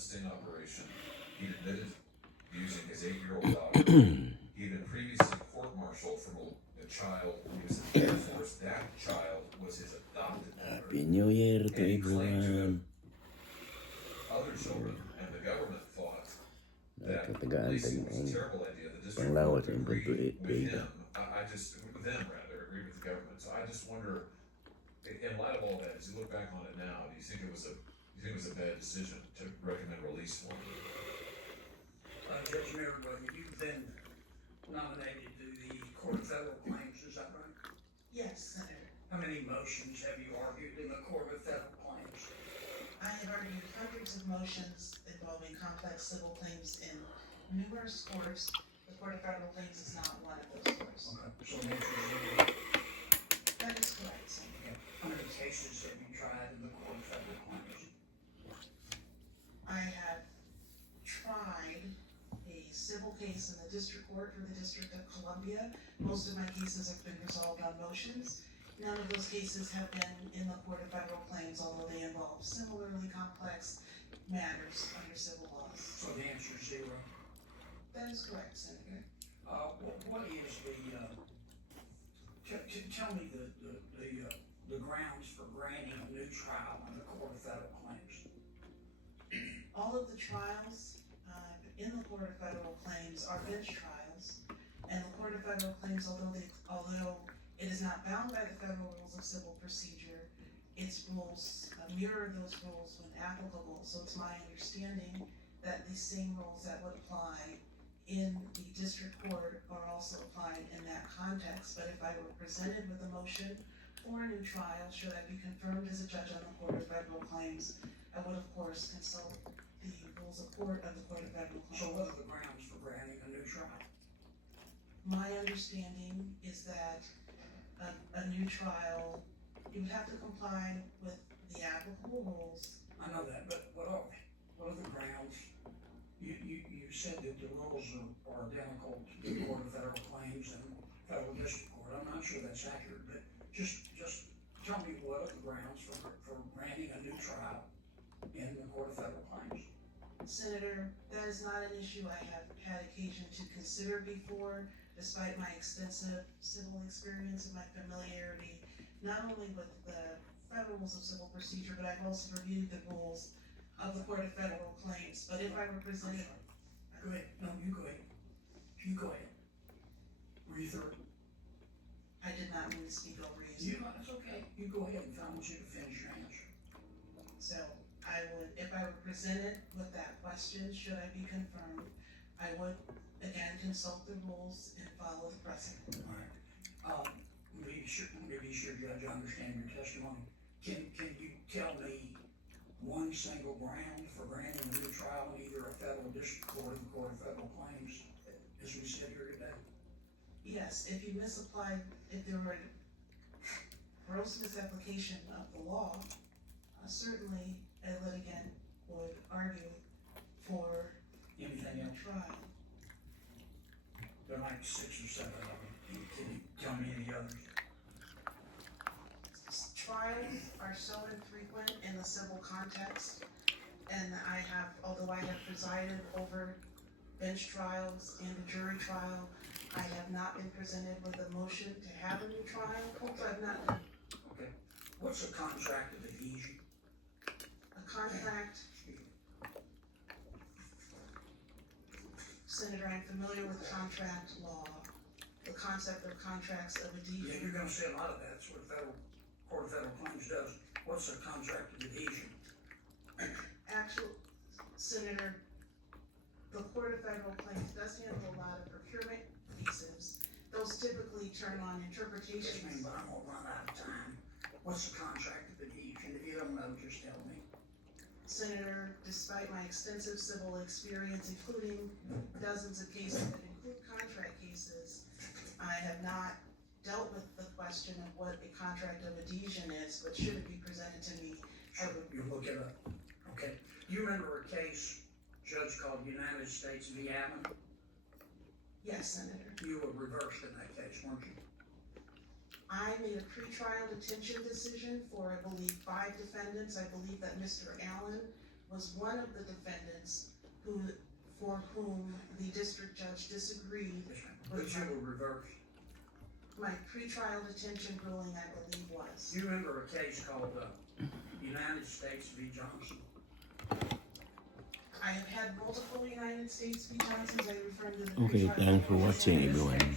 sting operation. He admitted using his 8-year-old daughter. He had been previously court-martialed from a child he was in the Air Force. That child was his adopted daughter. Happy New Year to And he claimed to everyone. have other children, and the government thought that Katagaan releasing was a tayong terrible idea. The district panglawat court yung agreed bentuk with itu. him. With them rather, agreed with the government. So I just wonder, in light of all that, as you look back on it now, do you think it was a bad decision to recommend release for him? Judge Merriweather, you've been nominated to the Court of Federal Claims, is that right? Yes, Senator. How many motions have you argued in the Court of Federal Claims? I have argued hundreds of motions involving complex civil claims in numerous courts. The Court of Federal Claims is not one of those courts. Okay, so the answer is no. That is correct, Senator. Okay. How many cases have you tried in the Court of Federal Claims? I have tried a civil case in the district court for the District of Columbia. Most of my cases have been resolved on motions. None of those cases have been in the Court of Federal Claims, although they involve similarly complex matters under civil laws. So the answer is 0. That is correct, Senator. What is tell me the grounds for granting a new trial in the Court of Federal Claims? All of the trials in the Court of Federal Claims are bench trials, and the Court of Federal Claims, although it is not bound by the Federal Rules of Civil Procedure, its rules mirror those rules when applicable. So it's my understanding that the same rules that would apply in the district court are also applied in that context. But if I were presented with a motion for a new trial, should I be confirmed as a judge on the Court of Federal Claims, I would of course consult the rules of court of the Court of Federal Claims. So what are the grounds for granting a new trial? My understanding is that a new trial, you would have to comply with the applicable rules. I know that, but what are the grounds? You said that the rules are identical to the Court of Federal Claims and Federal District Court. I'm not sure that's accurate, but just tell me what are the grounds for granting a new trial in the Court of Federal Claims? Senator, that is not an issue I have had occasion to consider before, despite my extensive civil experience and my familiarity, not only with the Federal Rules of Civil Procedure, but I've also reviewed the rules of the Court of Federal Claims. But if I were presented... Go ahead. No, you go ahead. You go ahead. Were you through? I did not mean to speak over you. You know, that's okay. You go ahead and I want you to finish your answer. So I would, if I were presented with that question, should I be confirmed, I would again consult the rules and follow the precedent. All right. Maybe sure, Judge, I understand your testimony. Can you tell me one single ground for granting a new trial in either a federal district court or the Court of Federal Claims, as we sit here today? Yes, if you misapplied, if there were gross misapplication of the law, certainly a litigant would argue for Anything a else? trial. There are like 6 or 7 of them. Can you tell me any others? Trials are so infrequent in the civil context, and although I have presided over bench trials and a jury trial, I have not been presented with a motion to have a new trial. I've not done Okay. What's a contract of adhesion? a contract. Senator, I'm familiar with contract law, the concept of contracts of Yeah, adhesion. you're gonna say a lot of that. That's what the Court of Federal Claims does. What's a contract of adhesion? Senator, the Court of Federal Claims does handle a lot of procurement cases. Those typically turn on Yes, interpretations. ma'am, but I'm gonna run out of time. What's a contract of adhesion? If you don't know, just tell me. Senator, despite my extensive civil experience, including dozens of cases that include contract cases, I have not dealt with the question of what a contract of adhesion is, but should it be presented to me, I would. You look it up. Okay. You remember a case, judge, called United States v. Allen? Yes, Senator. You were reversed in that case, weren't you? I made a pretrial detention decision for, I believe, 5 defendants. I believe that Mr. Allen was one of the defendants for whom the district judge disagreed But you were reversed. my pretrial detention ruling, I believe, was. You remember a case called, United States v. Johnson? I have had multiple United States v. Johnsons, I refer to the Okay, pretrial. thanks for watching everyone.